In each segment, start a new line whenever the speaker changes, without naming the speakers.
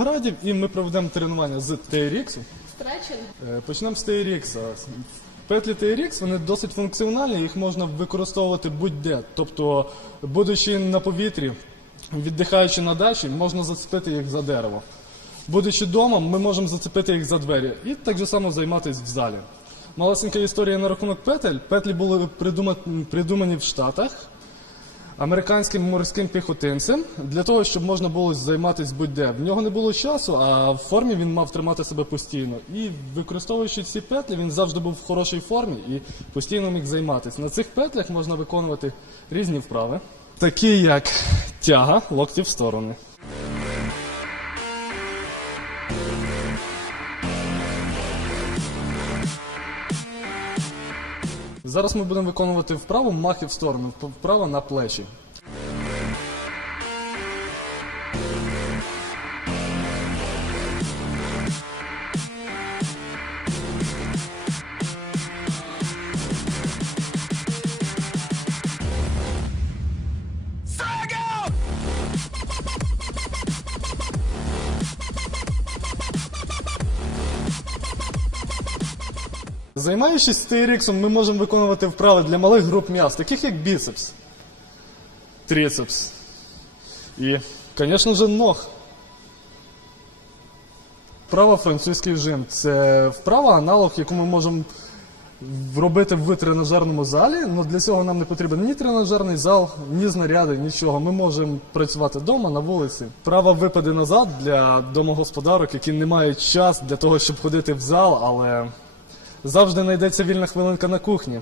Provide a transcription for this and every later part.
градів, і ми проведемо тренування з TRX. Е, Почнемо з TRX. Петлі TRX вони досить функціональні, їх можна використовувати будь-де. Тобто, будучи на повітрі, віддихаючи на дачі, можна зацепити їх за дерево. Будучи вдома, ми можемо зацепити їх за двері і так же само займатися в залі. Малесенька історія на рахунок петель. Петлі були придумані в Штатах американським морським піхотинцем для того, щоб можна було займатися будь-де. В нього не було часу, а в формі він мав тримати себе постійно. І використовуючи ці петлі, він завжди був в хорошій формі і постійно міг займатися. На цих петлях можна виконувати різні вправи, такі як тяга локтів в сторони. Зараз ми будемо виконувати вправу махи в сторону, вправо на плечі. Займаючись TRX, ми можемо виконувати вправи для малих груп м'яз, таких як біцепс, трицепс і, звісно ж, ног. Вправа французький жим. Це вправа аналог, яку ми можемо робити в тренажерному залі. але для цього нам не потрібен ні тренажерний зал, ні знаряди, нічого. Ми можемо працювати вдома на вулиці. Вправа випади назад для домогосподарок, які не мають час для того, щоб ходити в зал, але завжди знайдеться вільна хвилинка на кухні.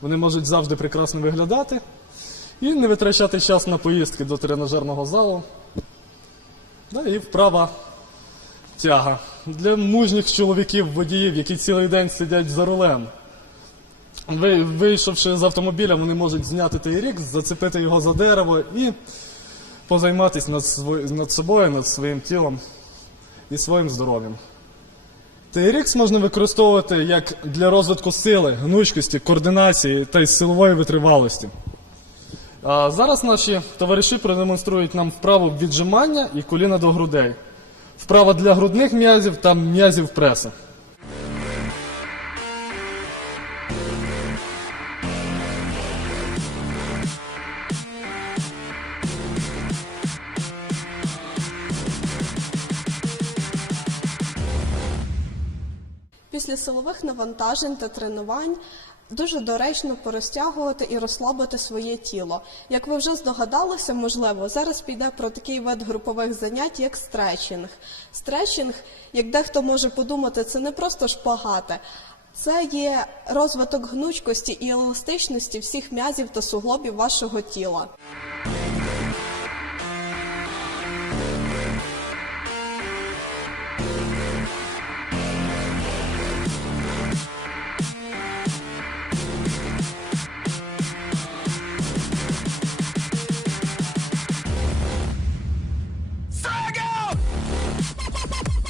Вони можуть завжди прекрасно виглядати і не витрачати час на поїздки до тренажерного залу. Да, і вправа тяга для мужніх чоловіків, водіїв, які цілий день сидять за рулем. Ви, вийшовши з автомобіля, вони можуть зняти той рік, зацепити його за дерево і позайматися над собою, над своїм тілом і своїм здоров'ям. TRX можна використовувати як для розвитку сили, гнучкості, координації та й силової витривалості. А зараз наші товариші продемонструють нам вправу віджимання і коліна до грудей. Вправа для грудних м'язів та м'язів преса.
Після силових навантажень та тренувань дуже доречно порозтягувати і розслабити своє тіло. Як ви вже здогадалися, можливо, зараз піде про такий вид групових занять, як стретчинг. Стретчинг, як дехто може подумати, це не просто шпагати. Це є розвиток гнучкості і еластичності всіх м'язів та суглобів вашого тіла.